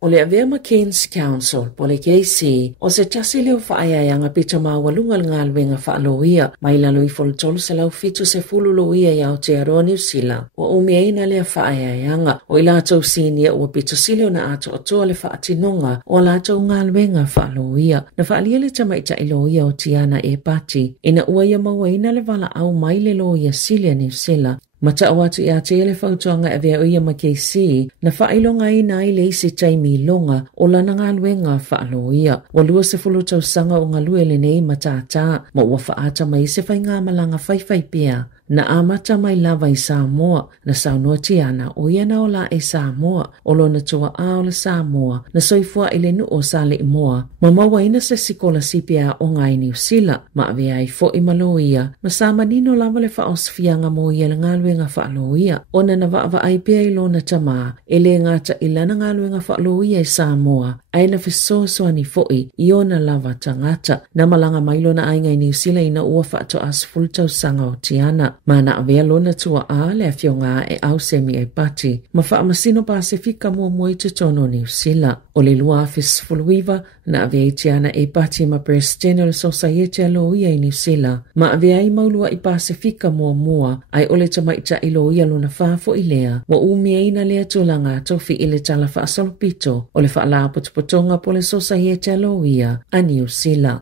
O le avea ma Keynes Council, po le KC, o se tasi leo whaaianga pita mawalunga ngā luenga whaaloia, mai lalo I folotolo se lau fitu se fulu loia I Aotearoa New Zealand, o umeina lea whaaianga, o I lātou sinia ua pita sileo na ato atoa le whaatinonga, o lātou ngā luenga whaaloia, na whaalia le tamaita I loia o Tiana e pati, ina ua ia mawaina le wala au mai le loia silia New Zealand, Mata watu I ate le whautonga e vea uia ma KC, na whailonga I nai le isi taimi longa o lana ngā luenga whaaloia. Wa lua se fulu tau sanga o ngā lue le nei matata, ma ua whaata mai se whai ngā malanga whaiwhai pia. Na amata mai lava I Samoa, na saunua Tiana o iana o la e Samoa, o lona tua a o le Samoa, na soifua I le nu o sa le imoa. Ma mawaina se sikola sipia o ngai New Zealand, ma avea I fo I maloia, ma sa manino lava le whaosfianga mo ia le ngā luenga whaaloia, o na na vaava ai pia I lona tama, e le ngata I lana ngā luenga whaaloia I Samoa, aina fisosoani foi I ona lava tangata, na malanga mailona ai ngai New Zealand ina ua whaato as fultau sanga o Tiana. Mana avea lona tua a le afionga e au semi e pati. Ma wha amasino Pasifika mua mui te tono New Zealand. O le lua afis fuluiva na avea I Tiana e pati ma Preston o le Society aloia I New Zealand. Ma avea I maulua I Pasifika mua ai o le tamaita I loia lona whafo I lea. Wa umia ina lea tulanga tofi I le tala wha asolopito o le wha la potopotonga po le Society aloia a New Zealand.